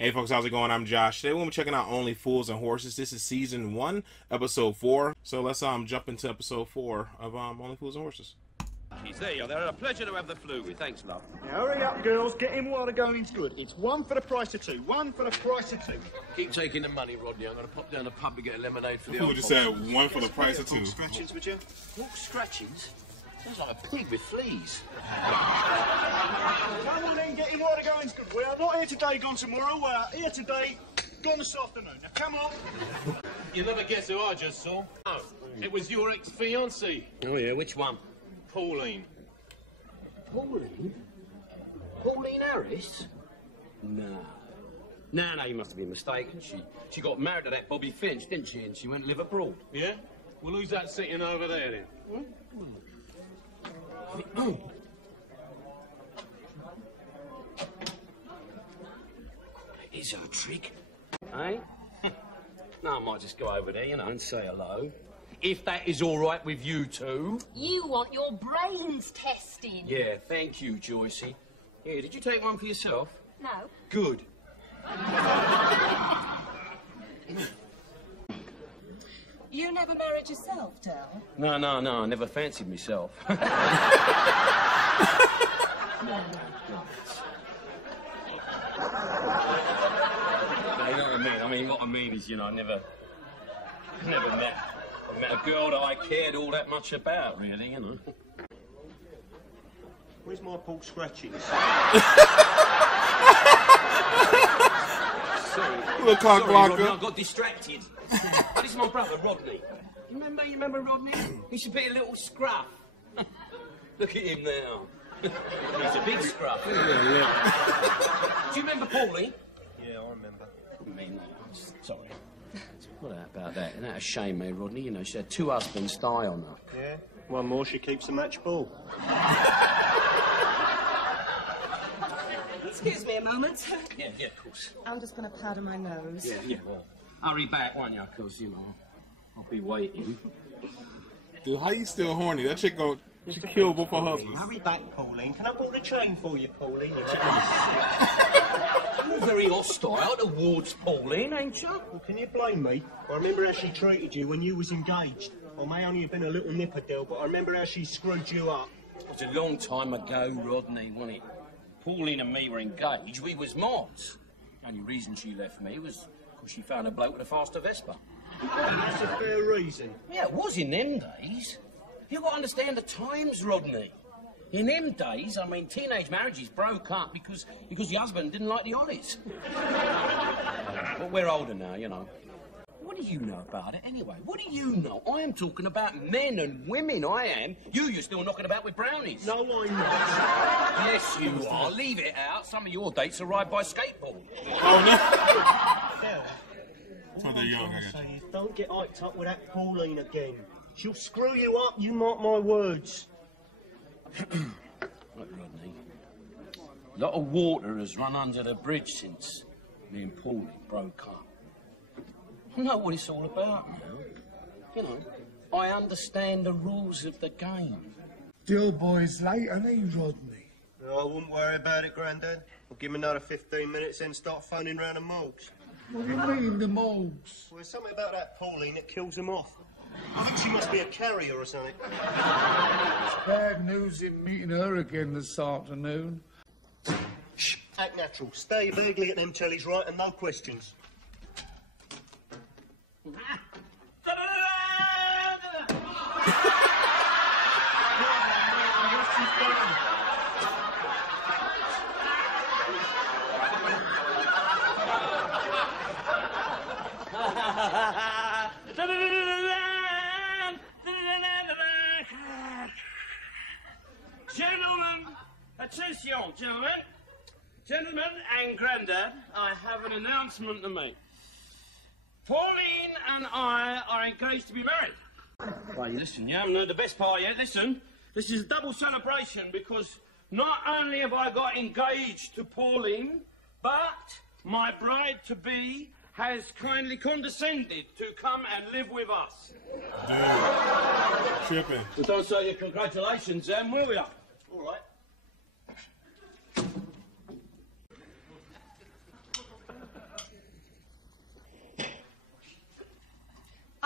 Hey folks, how's it going? I'm Josh. Today we're gonna be checking out Only Fools and Horses. This is season 1, episode 4. So let's jump into episode 4 of Only Fools and Horses. There you are. They're a pleasure to have the flu with. Thanks, love. Now, hurry up, girls. Get in while the going's good. It's 1 for the price of 2. 1 for the price of 2. Keep taking the money, Rodney. I'm going to pop down the pub and get a lemonade for the Who old just said 1 for the price of 2? Scratchings, would you? Pork scratchings? Sounds like a pig with fleas. Come on then, get in while the going's good. We are not here today, gone tomorrow. We are here today, gone this afternoon. Now, come on. You never guess who I just saw? Oh, it was your ex-fiancée. Oh, yeah, which one? Pauline. Pauline? Pauline Harris? No. No, you must have been mistaken. She got married to that Bobby Finch, didn't she? And she went to live abroad. Yeah? Well, who's that sitting over there, then? Is her a trick? Eh? No, I might just go over there, and say hello. If that is all right with you two. You want your brains testing. Yeah, thank you, Joycey. Yeah, did you take one for yourself? No. Good. You never married yourself, Del? No, I never fancied myself. No. You know what I mean? What I mean is, I never met a girl that I cared all that much about, really, Where's my pork scratchings? Sorry, Rodney, I got distracted. This is my brother, Rodney. You remember Rodney? He's a bit a little scruff. Look at him now. He's a big scruff. Yeah. Do you remember Pauline? Yeah, I remember. Sorry. What about that? Isn't that a shame, eh, Rodney? She had 2 husbands die on her. Yeah. One more, she keeps a match ball. Excuse me a moment. Yeah, of course. I'm just going to powder my nose. Yeah. Well, hurry back, won't you? Because, I'll be waiting. Dude, how you still horny? That chick she killed both her husbands. Hurry back, Pauline. Can I pull the chain for you, Pauline? You're very hostile towards Pauline, ain't you? Well, can you blame me? I remember how she treated you when you was engaged. I may only have been a little nipperdale, but I remember how she screwed you up. It was a long time ago, Rodney, wasn't it? Pauline and me were engaged. We was mods. The only reason she left me was because she found a bloke with a faster Vespa. That's a fair reason. Yeah, it was in them days. You got to understand the times, Rodney. In them days, teenage marriages broke up because your husband didn't like the ollies. But we're older now, What do you know about it, anyway? What do you know? I am talking about men and women, I am. You're still knocking about with brownies. No, I'm not. Yes, you are. Leave it out. Some of your dates arrive by skateboard. Oh, no. Hell, So they're young, I guess. don't get hyped up with that Pauline again. She'll screw you up, you mark my words. Look, Rodney, a lot of water has run under the bridge since me and Pauline broke up. I know what it's all about now. I understand the rules of the game. The old boy's late, ain't he, Rodney? No, I wouldn't worry about it, Grandad. We'll give him another 15 minutes, then start phoning round the morgues. What do you mean, the moles? Well, there's something about that Pauline that kills them off. I think she must be a carrier or something. Bad news in meeting her again this afternoon. Shh, act natural. Stay vaguely at them tellies, right, and no questions. Gentlemen and Grandad, I have an announcement to make. Pauline and I are engaged to be married. Right, listen, you haven't heard the best part yet. Listen, this is a double celebration because not only have I got engaged to Pauline, but my bride-to-be has kindly condescended to come and live with us. Dude, tripping. Well, don't say your congratulations then, will ya? All right.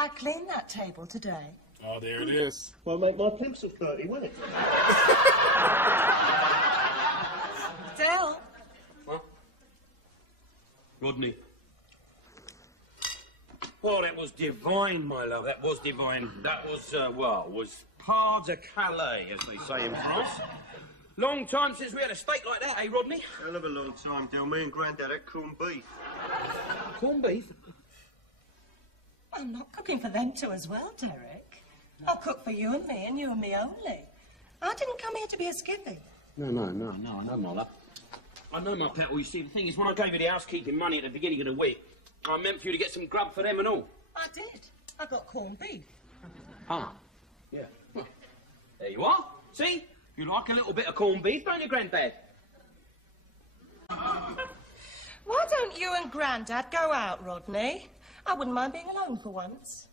I cleaned that table today. Oh, there it is. Well, make my pencil 30, won't it? Del. What? Rodney. Oh, that was divine, my love. That was divine. That was, was pas de Calais, as they say in France. Long time since we had a steak like that, eh, Rodney? Hell of a long time, Del. Me and Grandad had corned beef. Corned beef? I'm not cooking for them two as well, Derek. I'll cook for you and me only. I didn't come here to be a skivvy. No, I know, my love. I know, my pet. Well, you see, the thing is, when I gave you the housekeeping money at the beginning of the week, I meant for you to get some grub for them and all. I did. I got corned beef. Ah, yeah. Well, there you are. See? You like a little bit of corned beef, don't you, Grandad? Why don't you and Grandad go out, Rodney? I wouldn't mind being alone for once.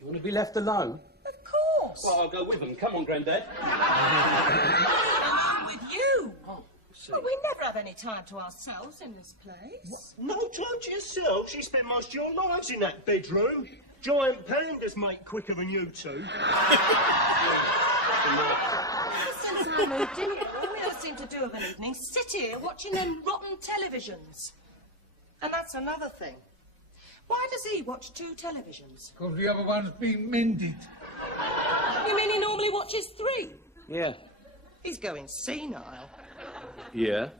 You want to be left alone? Of course. Well, I'll go with them. Come on, Grandad. I'm with you. Oh, see. But we never have any time to ourselves in this place. No time to yourself. You spent most of your lives in that bedroom. Giant pandas make quicker than you two. Since I moved in here, all we ever seem to do of an evening is sit here watching them rotten televisions. And that's another thing. Why does he watch 2 televisions? Because the other one's been mended. You mean he normally watches 3? Yeah. He's going senile. Yeah.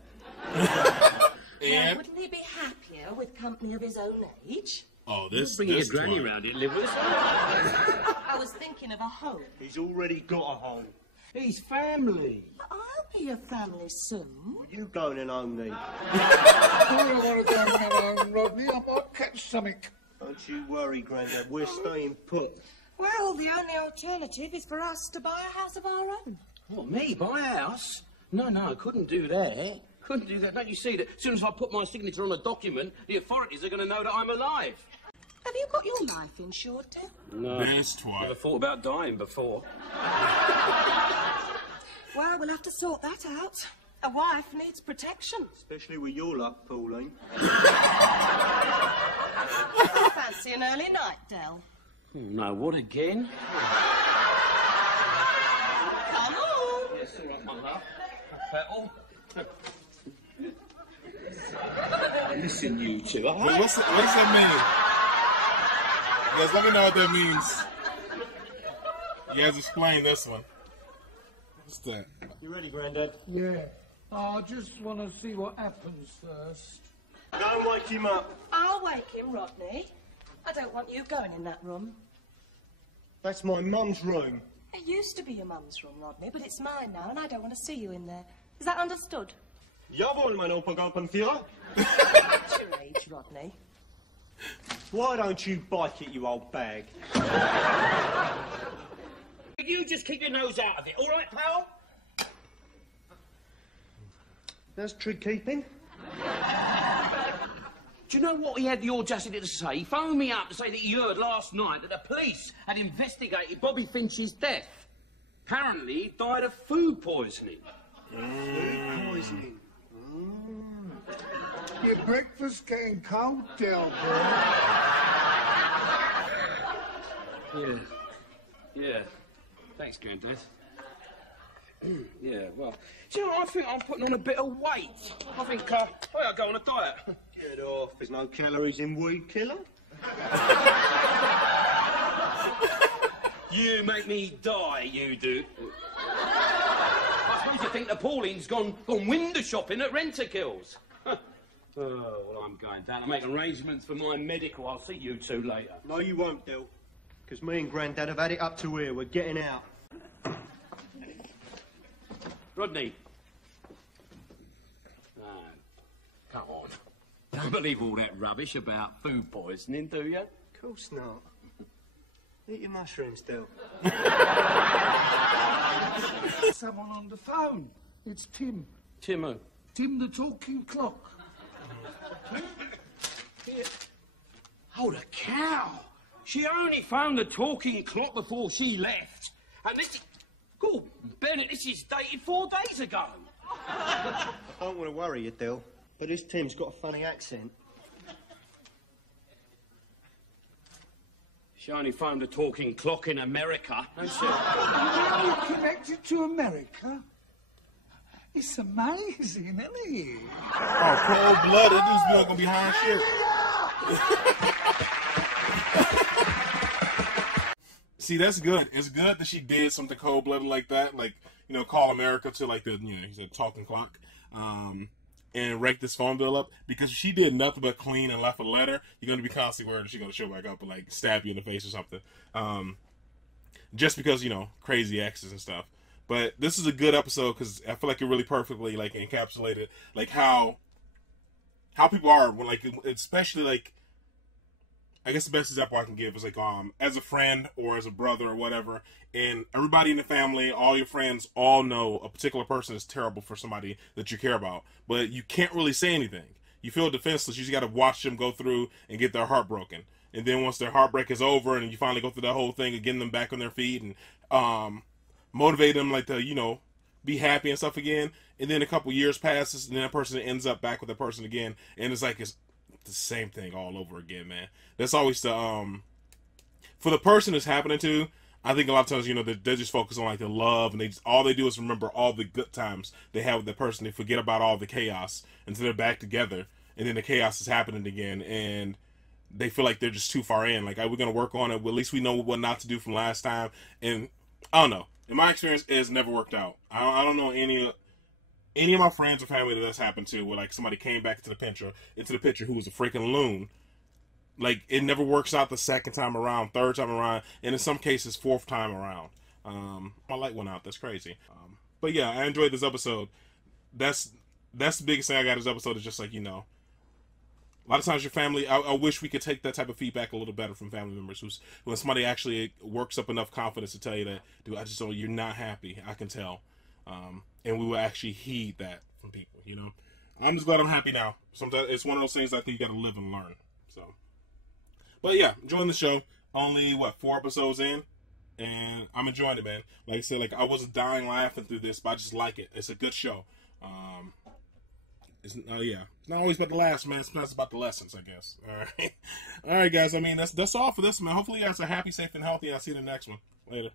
Now, wouldn't he be happier with company of his own age? Oh, this Bringing your this granny one. round here, live with us. I was thinking of a home. He's already got a home. He's family. I'll be a family soon. You going and own me. I don't want to go alone, Rodney. I might catch something. Don't you worry, Grandad. We're staying put. Well, the only alternative is for us to buy a house of our own. What, me? Buy a house? No, I couldn't do that. Couldn't do that. Don't you see that as soon as I put my signature on a document, the authorities are going to know that I'm alive? Have you got your life insured, Tim? No. Best one. Never thought about dying before. Well, we'll have to sort that out. A wife needs protection. Especially with your luck, Pauline. I fancy an early night, Del. No, what again? Come on. Yes, all right, my love. Petal. Listen, you two. What's that mean? Guys, let me know what that means. You guys explain this one. What's that? You ready, Grandad? Yeah. I just want to see what happens first. Don't wake him up. I'll wake him, Rodney. I don't want you going in that room. That's my mum's room. It used to be your mum's room, Rodney, but it's mine now, and I don't want to see you in there. Is that understood? Jawohl, mein Obergruppenführer. What's your age, Rodney? Why don't you bike it, you old bag? You just keep your nose out of it, all right, pal? That's tree keeping. Do you know what he had the audacity to say? He phoned me up to say that he heard last night that the police had investigated Bobby Finch's death. Apparently, he died of food poisoning. Food poisoning. Your breakfast's getting cold, Del. Yeah. Thanks, Grandad. Yeah, well, do you know, I think I'm putting on a bit of weight. I think I'll go on a diet. Get off. There's no calories in weed killer. You make me die, you do. I suppose you think that Pauline's gone window shopping at Rentokil's. Oh, well, I'm going down to make arrangements for my medical. I'll see you two later. No, you won't, Del. Because me and Grandad have had it up to here. We're getting out. Rodney. No, come on. Don't believe all that rubbish about food poisoning, do you? Of course not. Eat your mushrooms, Del. Someone on the phone. It's Tim. Tim who? Tim the talking clock. Oh, the cow! She only found the talking clock before she left. And this is... God, Bennett, this is dated 4 days ago. I don't want to worry you, Del, but this Tim's got a funny accent. She only found a talking clock in America, don't she? You're connected to America? It's amazing, isn't it? Oh, cold-blooded. This dude gonna be high as shit. See, that's good. It's good that she did something cold-blooded like that. Like, you know, call America to, like, the, you know, he said talking clock. And rake this phone bill up, because if she did nothing but clean and left a letter, you're going to be constantly worried that she's going to show back up and, like, stab you in the face or something. Just because, you know, crazy exes and stuff. But this is a good episode because I feel like it really perfectly, like, encapsulated, like, how people are when, like, especially, like, I guess the best example I can give is, like, as a friend or as a brother or whatever, and everybody in the family, all your friends, all know a particular person is terrible for somebody that you care about, but you can't really say anything. You feel defenseless. You just got to watch them go through and get their heart broken. And then once their heartbreak is over and you finally go through that whole thing of getting them back on their feet and motivate them, like, to, you know, be happy and stuff again, and then a couple years passes and then that person ends up back with that person again, and it's like it's the same thing all over again, man. That's always the for the person it's happening to. I think a lot of times, you know, they just focus on, like, the love, and all they do is remember all the good times they have with that person. They forget about all the chaos until they're back together, and then the chaos is happening again, and they feel like they're just too far in. Like, we're gonna work on it. Well, at least we know what not to do from last time. And I don't know. In my experience, it's never worked out. I don't know any of my friends or family that that's happened to, where, like, somebody came back into the picture who was a freaking loon. Like, it never works out the second time around, third time around, and in some cases, fourth time around. My light went out. That's crazy. But yeah, I enjoyed this episode. That's the biggest thing I got this episode, is just, like, you know, a lot of times your family, I wish we could take that type of feedback a little better from family members when somebody actually works up enough confidence to tell you that, dude, I just don't, you're not happy. I can tell. And we will actually heed that from people, you know. I'm just glad I'm happy now. Sometimes it's one of those things I think you got to live and learn. So, but yeah, enjoying the show. Only 4 episodes in, and I'm enjoying it, man. Like I said, like, I wasn't dying laughing through this, but I just like it. It's a good show. It's not always about the laughs, man. Sometimes it's about the lessons, I guess. All right, guys. I mean, that's all for this, man. Hopefully, you guys are happy, safe, and healthy. I'll see you in the next one. Later.